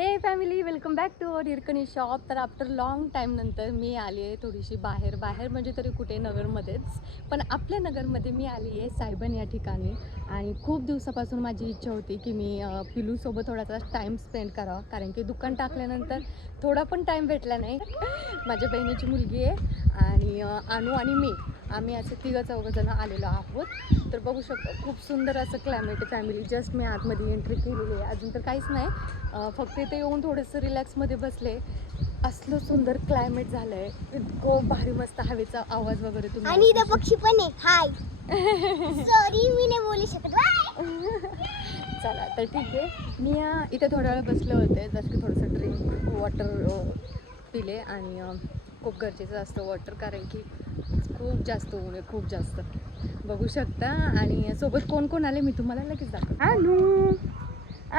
Hey family welcome back to our Hirkani shop तर after long time नंतर मी आली आहे थोडीशी बाहेर. बाहेर म्हणजे तरी कुठे नगरमध्येच. पण आपल्या नगरमध्ये मी आली आहे सायबन या ठिकाणी. आणि खूप दिवसापासून माझी इच्छा होती की मी पिलूसोबत थोडासा टाईम स्पेंड करावा. कारण की दुकान टाकल्यानंतर थोडा पण टाईम भेटला नाही. माझ्या बहिणीची मुलगी आहे. आणि अं, अनु आणि मी. आम्ही असे तिघं चौघंजण आलेलो आहोत. तर बघू शकतो खूप सुंदर असं क्लायमेट आहे फॅमिली जस्ट मी आतमध्ये एंट्री केलेली आहे. अजून तर काहीच नाही. फक्त इथे येऊन थोडंसं रिलॅक्समध्ये बसले. असलं सुंदर क्लायमेट झालं आहे इतकं भारी मस्त हवेचा आवाज वगैरे तुम्ही आणि इथं पक्षी पण आहे. हाय सॉरी मी नाही बोलू शकत. चला तर ठीक आहे. मी इथे थोड्या वेळ बसले होते. जसं की थोडंसं ड्रिंक वॉटर पिले. आणि खूप गरजेचं असतं वॉटर कारण की खूप जास्त ऊन आहे खूप जास्त. बघू शकता. आणि सोबत कोण कोण आले? मी तुम्हाला लगेच दाखव अनु.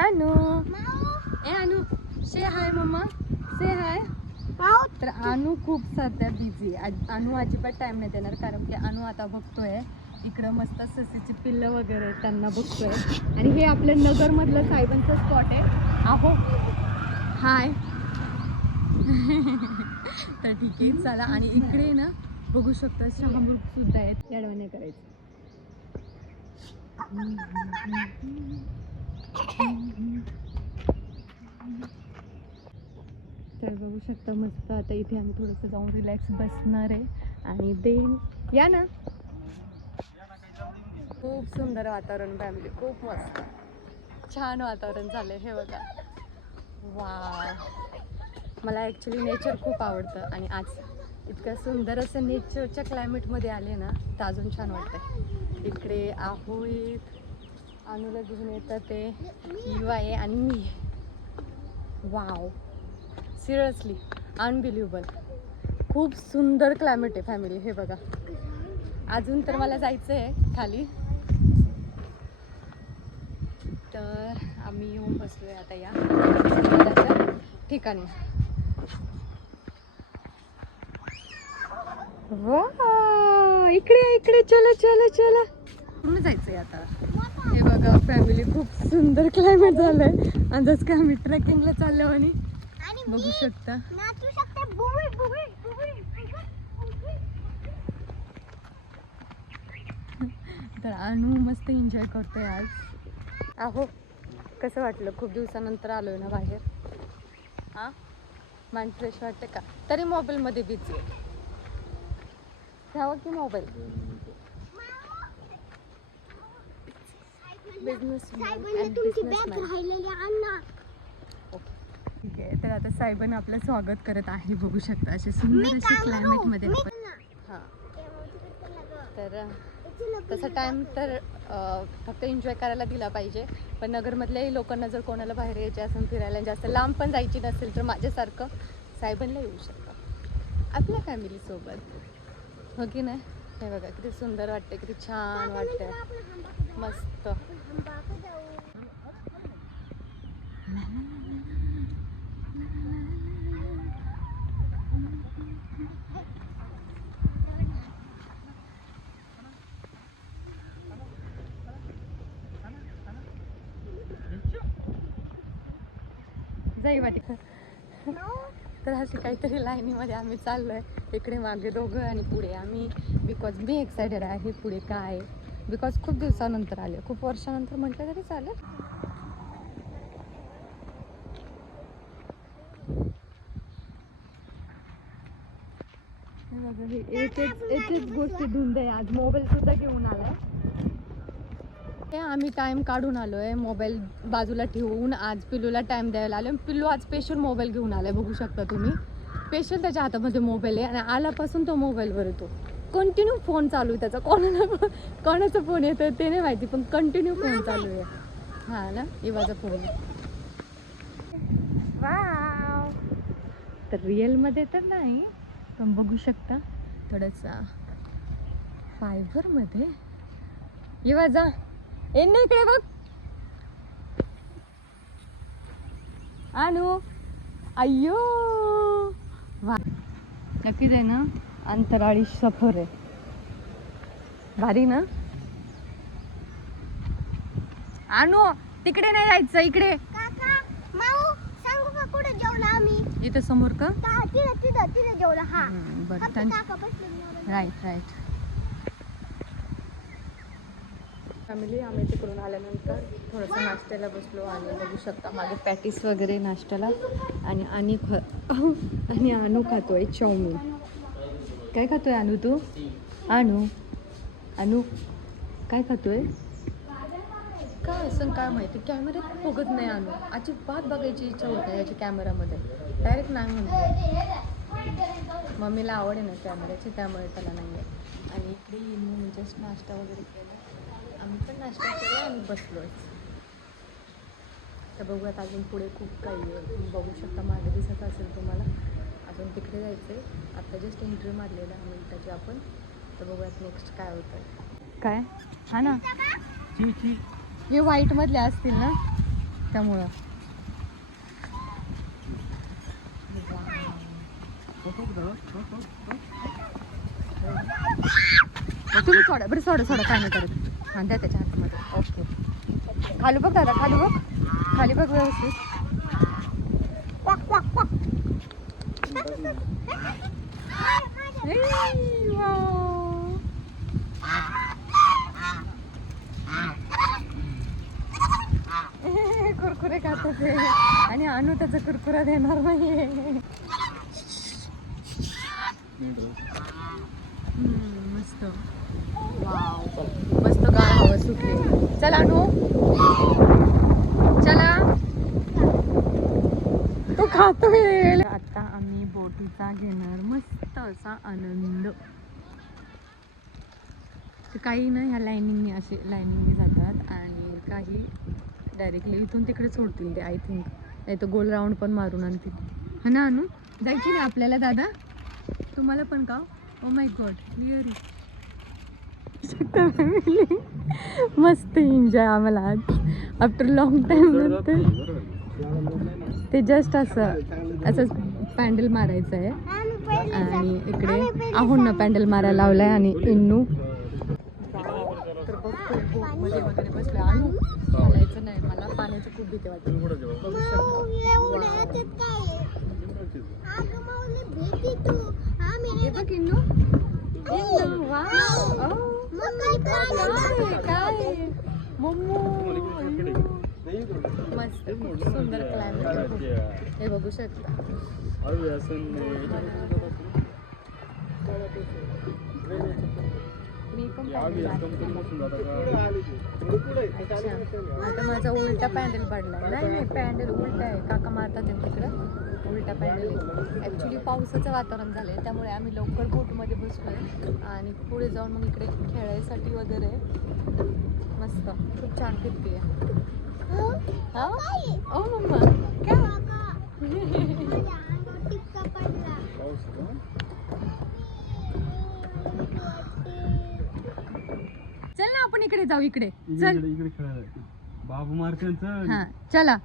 अनु. ए अनु. से हाय मम्मा से हाय तर अनु खूप सध्या बिझी आहे. अनु अजिबात टाईम नाही देणार कारण की अनु आता बघतोय. इकडं मस्त ससीची पिल्लं वगैरे आहेत, त्यांना बघतोय. आणि हे आपलं नगरमधलं सायबनचं स्पॉट आहे. आहो हाय तर ठीक आहे चला. आणि इकडे ना बघू शकता शहामृग सुद्धा आहेत. येडवाने करायचं तर बघू शकता मस्त आता इथे आम्ही थोडंसं जाऊन रिलॅक्स बसणार आहे. आणि देन या ना. खूप सुंदर वातावरण फॅमिली खूप मस्त. छान वातावरण झालं हे बघा. वा मला ॲक्च्युली नेचर खूप आवडतं आणि आज इतकं सुंदर असं नेचरच्या क्लायमेटमध्ये आले ना तर अजून छान वाटतं इकडे आहोळीत अनुला घेऊन येतं ते. युवा आहे आणि मी आहे. वाव सिरियसली अनबिलिव्हबल खूप सुंदर क्लायमेट आहे फॅमिली हे बघा. अजून तर मला जायचं आहे खाली. तर आम्ही येऊन बसलो आहे आता या ठिकाणी. वा इकडे इकडे चला चला चला. पूर्ण जायचंय आता? हे बघा फॅमिली खूप सुंदर क्लायमेट झालंय. आणि जसं काय आम्ही ट्रेकिंगला चाललो आणि आणि बघू शकता. तर अनु मस्त एन्जॉय करतोय आज. अहो कसं वाटलं? खूप दिवसानंतर आलोय ना बाहेर. हां? माइंड फ्रेश वाटते का? तरी मोबाईलमध्ये बिझी आहे. घ्यावं की मोबाईल? बिझनेस साहेबांना ना ठीक आहे तर आता साहेबांना आपलं स्वागत करत आहे बघू शकता असे सुंदर असे क्लायमेटमध्ये हां तर तसा टाईम तर फक्त एन्जॉय करायला दिला पाहिजे. पण नगरमधल्याही लोकांना जर कोणाला बाहेर यायचे असेल फिरायला जास्त लांब पण जायची नसेल तर माझ्यासारखं सायबनला येऊ शकतं. आपल्या फॅमिलीसोबत हो की नाही? हे बघा किती सुंदर वाटते किती छान वाटते मस्त. जाई वाटी. तर असे काहीतरी लाईनीमध्ये आम्ही चाललो आहे इकडे मागे दोघं आणि पुढे आम्ही. बिकॉज मी एक्सायटेड आहे पुढे काय? बिकॉज खूप दिवसानंतर आले. खूप वर्षानंतर म्हटलं तरी चालेल. हे एक एकच एकच गोष्टी धुंद आहे आज. मोबाईल सुद्धा घेऊन आलाय. आहे आम्ही टाइम काढून आलोय. मोबाईल बाजूला ठेवून आज पिल्लूला टाइम द्यायला आलो पिल्लू आज स्पेशल मोबाईल घेऊन आलाय बघू शकता तुम्ही. स्पेशल त्याच्या हातामध्ये मोबाईल आहे आणि आल्यापासून तो मोबाईलवर येतो. कंटिन्यू फोन चालू आहे त्याचा. कोणाला कोणाचा फोन येतो ते नाही माहिती पण कंटिन्यू फोन चालू आहे. हा ना? इवाचा फोन तर रिअलमध्ये तर नाही पण बघू शकता. थोडंसा फायबरमध्ये इवा जा ना इकडे बघ आणू अय्यो वा नक्कीच आहे ना अंतराळी सफर आहे भारी ना आणू तिकडे नाही जायचं इकडे काका माऊ सांगू का इथं समोर का ता- तिथं तिथं तिथं जेवलं हा हम्म, बरं फक्त त्यांचं काका बसले मोबाईल. राईट राईट फॅमिली आम्ही तिकडून आल्यानंतर थोडंसं नाश्त्याला बसलो आणि बघू शकता मागे पॅटीस वगैरे नाश्त्याला. आणि आणि ख आणि अनु खातोय चाऊमिन. काय खातोय अनु तू? आणू अनु काय खातोय? काय असं काय माहिती? कॅमेऱ्यात बघत नाही अनु. अजिबात बघायची इच्छा होत नाही याच्या कॅमेरामध्ये डायरेक्ट नाही म्हणतो. मम्मीला आवड आहे ना कॅमेऱ्याची त्यामुळे त्याला नाही आहे आणि इकडे येऊन म्हणजे जस्ट नाश्ता वगैरे केला. आम्ही पण नाश्ता केला आणि बसलो तर बघूयात अजून पुढे खूप काही आहे. तुम्ही बघू शकता मागे दिसत असेल तुम्हाला. अजून तिकडे जायचं आहे आता जस्ट एंट्री मारलेलं आहे मिनिटाची आपण. तर बघूयात नेक्स्ट काय होतं आहे काय? हा ना? हे व्हाईटमधले असतील ना? त्यामुळं. तुम्ही सोडा. बरं सोडा सोडा. काय नाही करत. हां द्या त्याच्या हातामध्ये. ओके खाली बघ दादा खाली बघ. खाली बघ व्यवस्थित. कुरकुरे खातात ते आणि अनु त्याचा कुरकुरा देणार हम्म, मस्त. वाव. मस्त गार सुटली. चला अनु चला. तो खातोय आता आम्ही बोटीचा घेणार मस्त असा आनंद. तर काही ना ह्या लाईनिंगने असे लाईनिंगने जातात आणि काही डायरेक्टली इथून तिकडे सोडतील ते आय थिंक नाही तर गोल राऊंड पण मारून आणतील. हा ना अनु? जायची ना आपल्याला दादा? तुम्हाला पण का? ओ माय गॉड क्लिअर मस्त एन्जॉय आम्हाला आज. आफ्टर लॉंग टाईम नंतर. ते जस्ट असं असं पॅन्डल मारायचं आहे. आणि इकडे आहोन ना पॅन्डल मारायला लावलाय आणि इन्नू. तर वगैरे बसलं आणि नाही मला पाण्याची खूप भीती वाटते बघू शकता मस्त खूप सुंदर क्लायमेट हे बघू शकता अरे असं आता माझा उलटा पॅन्डल पडलाय. नाही नाही पॅन्डल उलटा आहे. काका मारतात आहे तिकडं. उलटा पॅन्डल आहे. ॲक्च्युली पावसाचं वातावरण झालं आहे त्यामुळे आम्ही लवकर बोटमध्ये बसलोय. आणि पुढे जाऊन मग इकडे खेळायसाठी वगैरे. मस्त. खूप छान फिरते हा? ओ मम्मा. काय? ना आपण इकडे जाऊ इकडे. चल. इकडे इकडे खेळायला बाबू मारत्यांचं हां चला.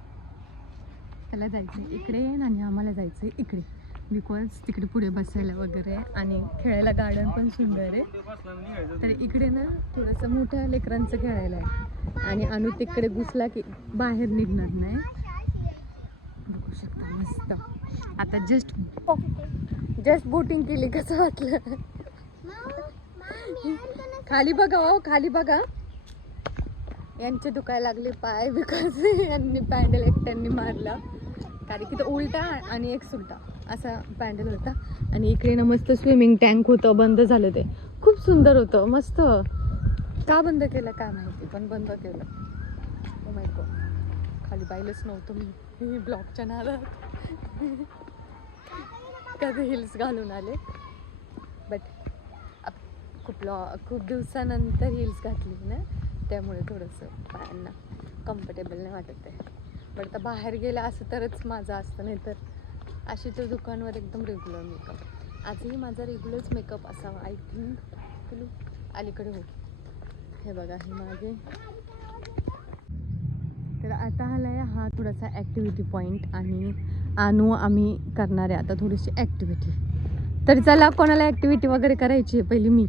त्याला जायचं इकडे आणि आम्हाला जायचं इकडे. बिकॉज तिकडे पुढे बसायला वगैरे आणि खेळायला गार्डन पण सुंदर आहे. तर इकडे ना थोडंसं मोठ्या लेकरांचं खेळायला आहे. आणि अनु तिकडे घुसला की बाहेर निघणार नाही. बघू शकता मस्त. आता जस्ट जस्ट बोटिंग केली कसं वाटलं? खाली बघा हो खाली बघा. यांचे दुखायला लागले पाय बिकॉज यांनी पॅन्डल एकट्यांनी मारला. कारण की तो उलटा आणि एक सुलटा. असा पॅन्डल होता. आणि इकडे ना मस्त स्विमिंग टँक होतं बंद झालं ते. खूप सुंदर होतं मस्त. का बंद केलं काय माहिती पण बंद केलं. हो my खाली पाहिलंच नव्हतं मी. ब्लॉकच्या नादात. कधी हिल्स घालून आले. खूप लॉ खूप दिवसानंतर हिल्स घातली ना त्यामुळे थोडंसं पायांना कम्फर्टेबल नाही वाटत आहे. बट आता बाहेर गेलं असं तरच माझं असतं नाही तर अशी तर दुकानवर एकदम रेग्युलर मेकअप आजही माझा रेग्युलरच मेकअप असावा आय थिंक अलीकडे हो हे बघा हे मागे. तर आता आला आहे हा थोडासा ॲक्टिव्हिटी पॉईंट आणि आणू आम्ही करणार आहे आता थोडीशी ॲक्टिव्हिटी तर चला कोणाला ॲक्टिव्हिटी वगैरे करायची आहे? पहिली मी.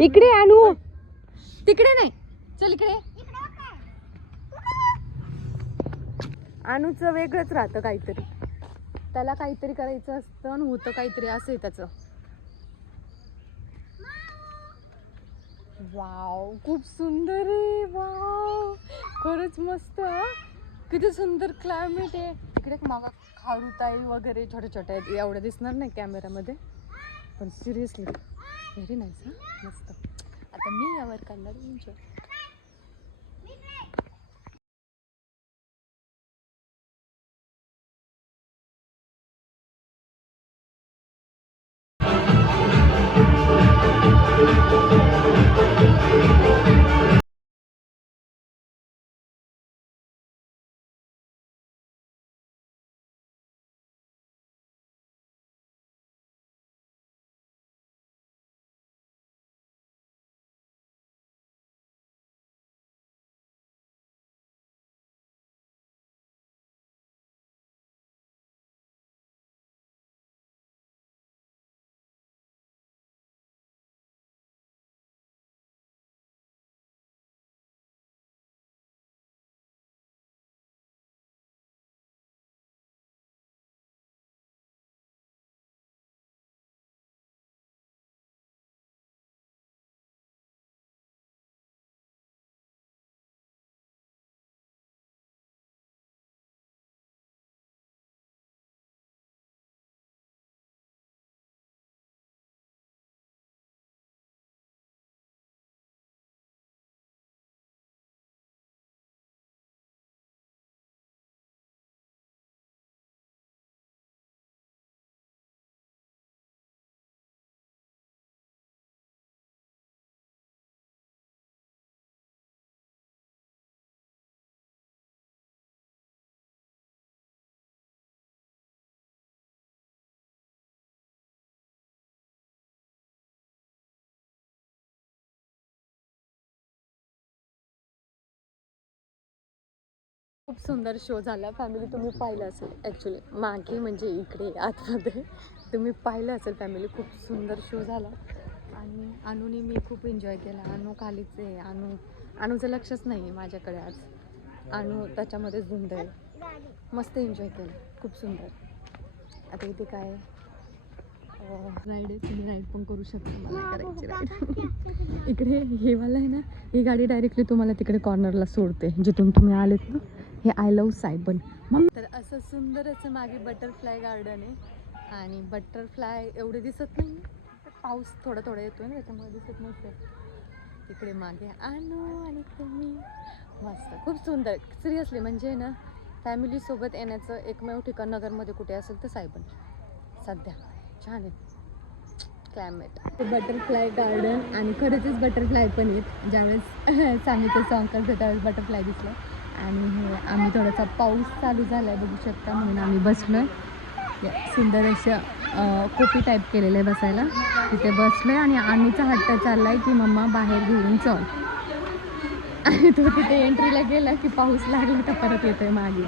इकडे आणू. तिकडे नाही. चल इकडे. अनुचं वेगळंच राहतं काहीतरी. त्याला काहीतरी करायचं असतं आणि होतं काहीतरी असं आहे त्याचं. वाव खूप सुंदर आहे. वाव खरंच मस्त. किती सुंदर क्लायमेट आहे. इकडे मागा खारुताई वगैरे छोट्या छोट्या आहेत. एवढ्या दिसणार नाही कॅमेऱ्यामध्ये पण सिरियसली व्हेरी नाईस हां? मस्त. आता मी यावर करणार एन्जॉय खूप सुंदर शो झाला. फॅमिली तुम्ही पाहिलं असेल ॲक्च्युली मागे म्हणजे इकडे आतमध्ये. तुम्ही पाहिलं असेल फॅमिली खूप सुंदर शो झाला. आणि अनुने मी खूप एन्जॉय केला. अनु खालीच आहे. अनु अनुचं लक्षच नाही आहे माझ्याकडे आज. अनु त्याच्यामध्येच धुंद आहे मस्त एन्जॉय केलं. खूप सुंदर. आता इथे काय? राईड आहे. तुम्ही राईड पण करू शकता. मला करायची राईड इकडे हे वाला आहे ना ही गाडी डायरेक्टली तुम्हाला तिकडे कॉर्नरला सोडते. जिथून तुम्ही आलेत ना. हे आय लव्ह सायबन मग तर असं सुंदर असं मागे बटरफ्लाय गार्डन आहे. आणि बटरफ्लाय एवढे दिसत नाही. तर पाऊस थोडा थोडा येतोय ना त्याच्यामुळे दिसत नसेल तिकडे मागे आणू आणि तुम्ही. मस्त खूप सुंदर. सिरियसली म्हणजे ना फॅमिलीसोबत येण्याचं एकमेव ठिकाण नगरमध्ये कुठे असेल तर सायबन सध्या. छान आहे. क्लायमेट बटरफ्लाय गार्डन आणि खरंचच बटरफ्लाय पण आहेत. ज्यावेळेस सामीचं सॉंग करतो त्यावेळेस बटरफ्लाय दिसलं. आणि आम्ही थोडासा पाऊस चालू झाला आहे बघू शकता म्हणून आम्ही बसलो आहे सुंदर असं कोपी टाईप केलेलं आहे बसायला. तिथे बसलो आहे आणि आम्हीचा हट्ट चालला आहे की मम्मा बाहेर घेऊन चल. आणि तो तिथे एंट्रीला गेला की पाऊस लागला तर परत येतोय मागे.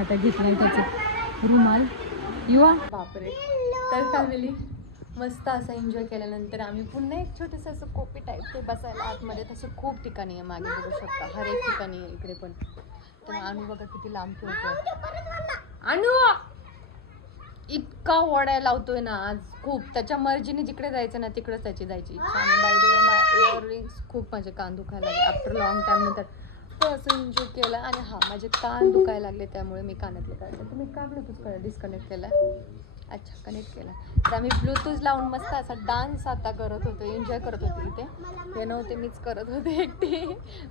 आता घेतला त्याचं रुमाल. युवा. बापरे. तर फॅमिली मस्त असं एन्जॉय केल्यानंतर आम्ही पुन्हा एक छोटंसं असं कोपी टाईप ते बसायला आतमध्ये तसं खूप ठिकाणी आहे मागे बघू शकता. हर एक ठिकाणी आहे इकडे पण. तर अनु बघा किती लांब ठेवतोय. अनु इतका वड्या लावतोय ना आज खूप. त्याच्या मर्जीने जिकडे जायचं ना तिकडेच त्याची जायची इच्छा. आणि इयरिंग्स खूप माझे कान दुखायला लागले. आफ्टर लॉंग टाईम नंतर तो असं एन्जॉय केला आणि हा माझे कान दुखायला लागले त्यामुळे मी कानातले काढले. तुम्ही का ब्लूटूथ डिस्कनेक्ट केला अच्छा कनेक्ट केला. तर आम्ही ब्लूटूथ लावून मस्त असा डान्स आता करत होतो एन्जॉय करत होते इथे. हे नव्हते मीच करत होते एकटी.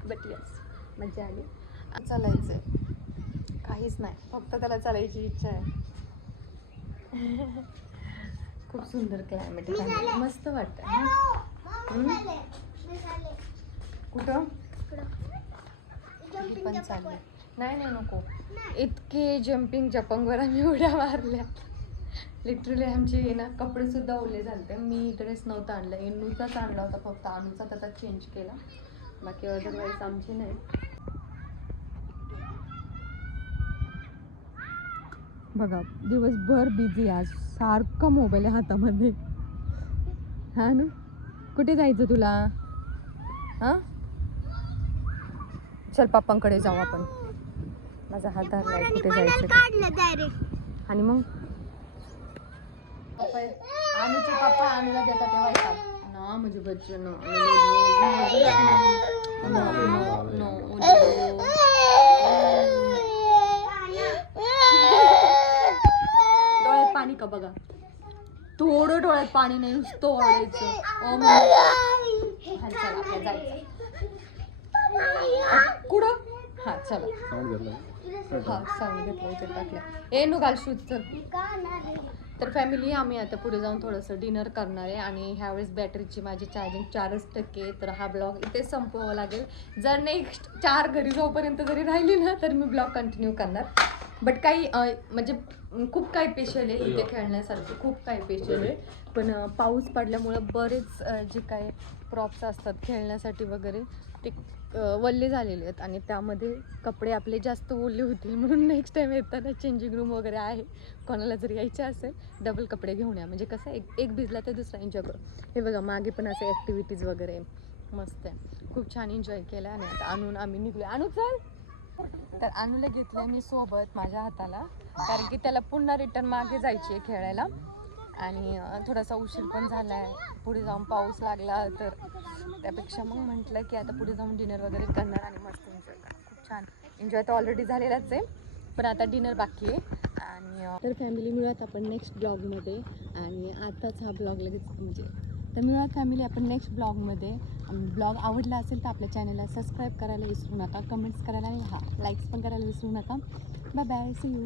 बट यस मजा आली. चालायचं आहे काहीच नाही फक्त त्याला चालायची इच्छा आहे. खूप सुंदर क्लायमेट आहे. मस्त वाटतं कुठं? पण चालली नाही नाही नको. इतके जम्पिंग जपंगवर आम्ही उड्या मारल्या लिटरली आमचे ना कपडेसुद्धा ओले झाले मी ड्रेस नव्हता आणला. इनूचाच आणला होता फक्त. अनुचा त्याचा चेंज केला. बाकी अदरवाईज आमचे नाही. बघा दिवसभर बिझी आज सारखं मोबाईल आहे हातामध्ये. हा ना? कुठे जायचं तुला? हां? चल पप्पांकडे जाऊ आपण. माझा हात धरला कुठे जायचं आणि मग? अनुचे पप्पा अनुला देतात तेव्हा येतात. ना म्हणजे बच्चे ना डोळ्यात पाणी का बघा? थोडं डोळ्यात पाणी नाही नुसतं ओरडायचं. ओ मम्मी. हा, चला, आपलं जायचं. कुठं? हा चला. हा साऊंड घेतलं इथे टाकल्या. ए नु घाल शूज चल. तर फॅमिली आम्ही आता पुढे जाऊन थोडंसं डिनर करणार आहे आणि ह्यावेळेस बॅटरीची माझी चार्जिंग चारच टक्के तर हा ब्लॉग इथे संपवावा लागेल. जर नेक्स्ट चार घरी जोपर्यंत जरी राहिली ना तर मी ब्लॉग कंटिन्यू करणार. बट काही म्हणजे खूप काही पेशल आहे इथे खेळण्यासारखं. खूप काही पेशल आहे. पण पाऊस पडल्यामुळं बरेच जे काही प्रॉप्स असतात खेळण्यासाठी वगैरे ते वल्ले झालेले आहेत आणि त्यामध्ये कपडे आपले जास्त ओले होतील म्हणून नेक्स्ट टाईम येताना चेंजिंग रूम वगैरे आहे. कोणाला जर यायचे असेल डबल कपडे घेऊन या. म्हणजे कसं एक एक भिजला तर दुसरा एन्जॉय करू. हे बघा मागे पण असे ॲक्टिव्हिटीज वगैरे. मस्त आहे. खूप छान एन्जॉय केला आणि आता आणून आम्ही निघलो आणू चल! तर आणूला घेतलं मी सोबत माझ्या हाताला. कारण की त्याला पुन्हा रिटर्न मागे जायची आहे खेळायला. आणि थोडासा उशीर पण झाला आहे पुढे जाऊन पाऊस लागला तर त्यापेक्षा मग म्हटलं की आता पुढे जाऊन डिनर वगैरे करणार आणि मस्त एन्जॉय करणार खूप छान. एन्जॉय तर ऑलरेडी झालेलाच आहे पण आता डिनर बाकी आहे. आणि तर फॅमिली मिळूयात आपण नेक्स्ट ब्लॉगमध्ये आणि आताच हा ब्लॉग लगेच म्हणजे तर मिळूयात फॅमिली आपण नेक्स्ट ब्लॉगमध्ये ब्लॉग आवडला असेल तर आपल्या चॅनलला सबस्क्राईब करायला विसरू नका कमेंट्स करायला आणि हा लाईक्स पण करायला विसरू नका. Bye bye C you